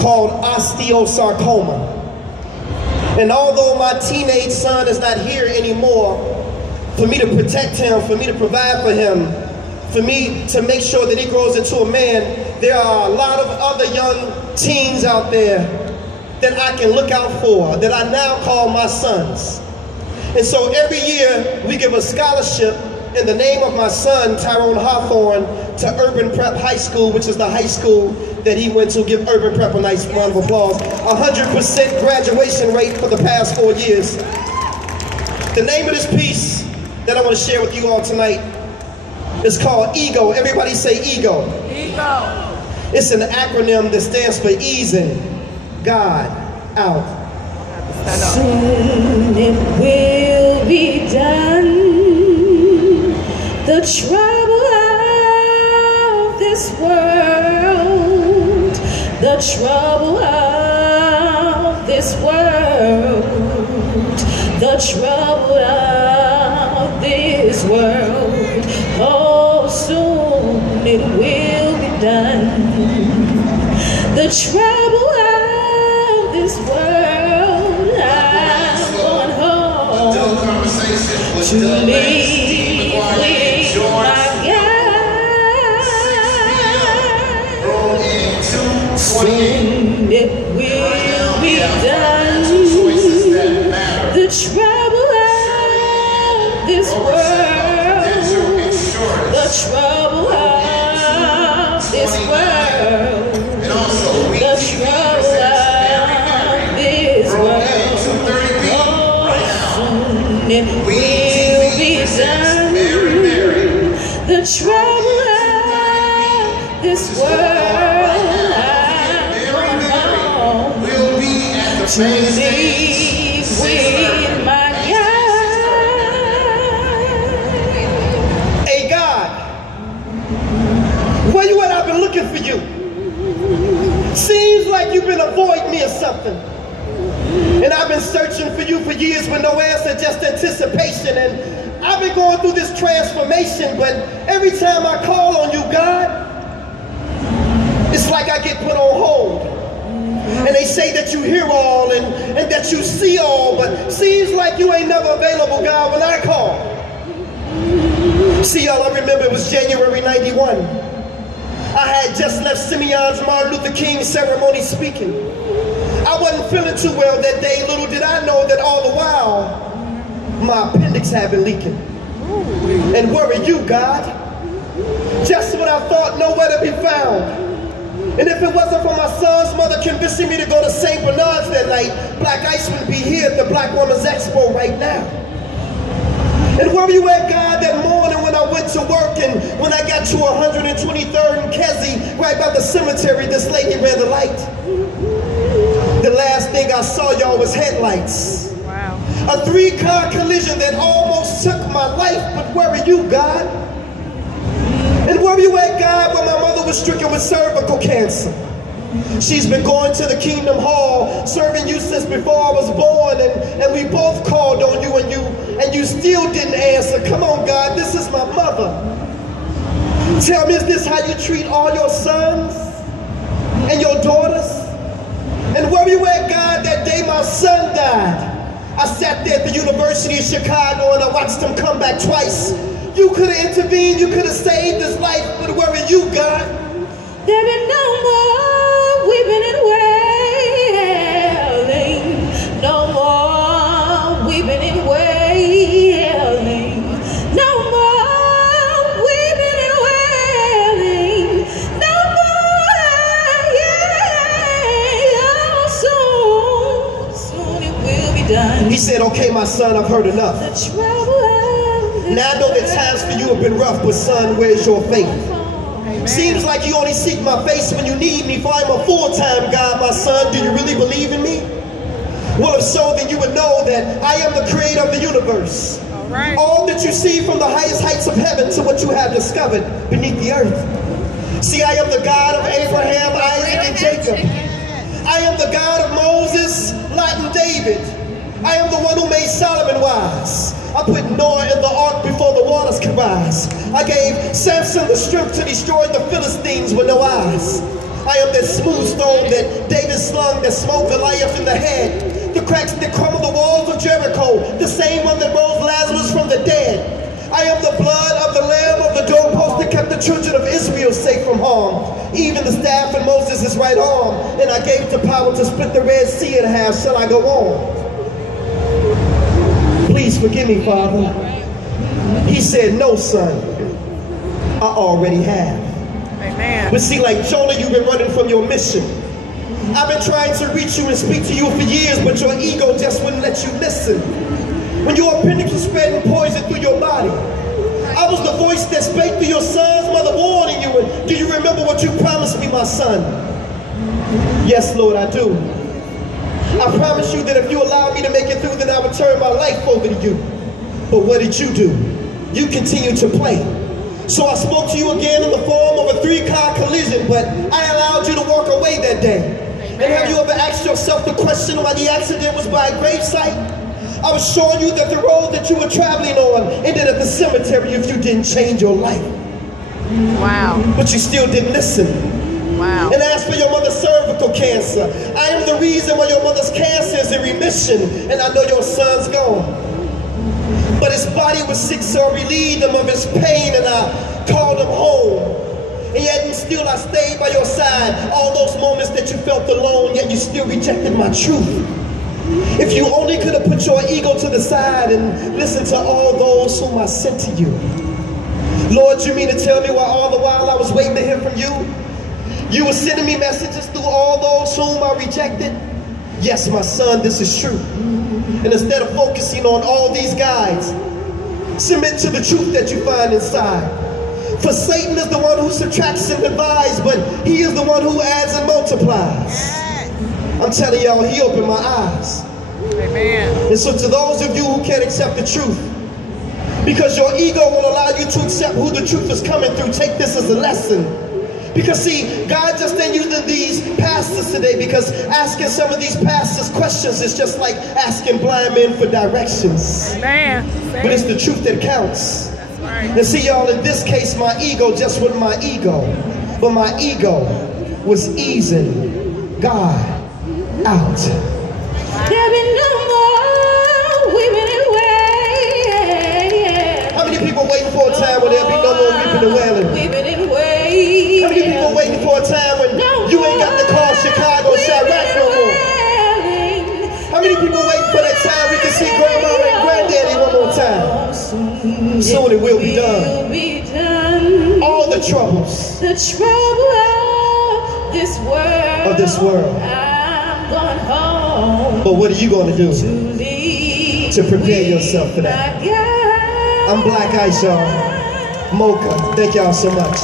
called osteosarcoma. And although my teenage son is not here anymore, for me to protect him, for me to provide for him, for me to make sure that he grows into a man, there are a lot of other young teens out there that I can look out for, that I now call my sons. And so every year we give a scholarship in the name of my son, Tyrone Hawthorne, to Urban Prep High School, which is the high school that he went to. Give Urban Prep a nice round of applause. 100% graduation rate for the past 4 years. The name of this piece that I want to share with you all tonight is called Ego. Everybody say ego. Ego. It's an acronym that stands for easing God out. Soon it will be done. The trouble of this world, the trouble of this world, the trouble of this world. Oh, soon it will be done. The trouble of this world, I'm going home to leave with my God. Soon it will be done. The trouble of this world, the trouble of this world, the trouble of this world. Oh, soon it will be done. The trouble of this world, I'm going home to leave with my God. Hey God, where you at? I've been looking for you. Seems like you've been avoiding me or something. And I've been searching for you for years with no answer, just anticipation. And I've been going through this transformation, but every time I call on you, God, it's like I get put on hold. And they say that you hear all and that you see all, but seems like you ain't never available, God, when I call. See, y'all, I remember it was January 91. I had just left Simeon's Martin Luther King ceremony speaking. I wasn't feeling too well that day. Little did I know that all the while, my appendix had been leaking. And where are you, God? Just when I thought nowhere to be found. And if it wasn't for my son's mother convincing me to go to St. Bernard's that night, Black Ice would be here at the Black Women's Expo right now. And where were you at, God, that morning when I went to work and when I got to 123rd and Kesey, right by the cemetery, this lady ran the light. The last thing I saw, y'all, was headlights. Wow. A 3-car collision that almost took my life, but where are you, God? And where were you at, God, when my mother was stricken with cervical cancer? She's been going to the Kingdom Hall, serving you since before I was born, and we both called on you, and you still didn't answer. Come on, God, this is my mother. Tell me, is this how you treat all your sons and your daughters? And where were you at, God, that day my son died? I sat there at the University of Chicago and I watched him come back twice. You could have intervened, you could have saved his life, but where are you, God? There be no more weeping and wailing, no more weeping and wailing, no more weeping and wailing, no more, yeah, oh, soon it will be done. He said, okay, my son, I've heard enough. The trouble of this Now I know that times for you have been rough, but son, where's your faith? Seems like you only seek my face when you need me, for I'm a full-time God, my son. Do you really believe in me? Well, if so, then you would know that I am the creator of the universe. All that you see from the highest heights of heaven to what you have discovered beneath the earth. See, I am the God of Abraham, Isaac, and Jacob. I am the God of Moses, Lot, and David. I am the one who made Solomon wise. I put Noah in the ark before the waters could rise. I gave Samson the strength to destroy the Philistines with no eyes. I am that smooth stone that David slung that smote Goliath in the head, the cracks that crumbled the walls of Jericho, the same one that rose Lazarus from the dead. I am the blood of the Lamb of the doorpost that kept the children of Israel safe from harm, even the staff in Moses' right arm, and I gave it the power to split the Red Sea in half. Shall I go on? Please forgive me, Father. He said, no, son, I already have. Amen. But see, like Jonah, you've been running from your mission. I've been trying to reach you and speak to you for years, but your ego just wouldn't let you listen. When your appendix was spreading poison through your body, I was the voice that spake through your son's mother warning you. And do you remember what you promised me, my son? Yes, Lord, I do. I promised you that if you allowed me to make it through, then I would turn my life over to you. But what did you do? You continued to play. So I spoke to you again in the form of a 3-car collision, but I allowed you to walk away that day. And have you ever asked yourself the question why the accident was by a gravesite? I was showing you that the road that you were traveling on ended at the cemetery if you didn't change your life. Wow. But you still didn't listen. Wow. And as for your mother's cervical cancer, I am the reason why your mother's cancer is in remission, and I know your son's gone. But his body was sick, so I relieved him of his pain, and I called him home. And yet and still I stayed by your side. All those moments that you felt alone, yet you still rejected my truth. If you only could have put your ego to the side and listened to all those whom I sent to you. Lord, you mean to tell me all the while I was waiting to hear from you, you were sending me messages through all those whom I rejected? Yes, my son, this is true. And instead of focusing on all these guides, submit to the truth that you find inside. For Satan is the one who subtracts and divides, but he is the one who adds and multiplies. I'm telling y'all, he opened my eyes. Amen. And so to those of you who can't accept the truth, because your ego won't allow you to accept who the truth is coming through, take this as a lesson. Because see, God just ain't using these pastors today, because asking some of these pastors questions is just like asking blind men for directions. Amen. But it's the truth that counts. That's right. And see, y'all, in this case, my ego just wasn't my ego, but my ego was easing God out. There be no more weeping and wailing. How many people waiting for a time when there'll be no more weeping and wailing? Weeping and wailing. How many people waiting for a time when you ain't got to call Chicago Chirac no more? How many people waiting for that time we can see grandma and granddaddy one more time? Soon it will be done. All the troubles The trouble of this world. I'm going home. But what are you going to do Leave to prepare yourself for that? my God. I'm Blaq Ice, y'all. Mocha. Thank y'all so much.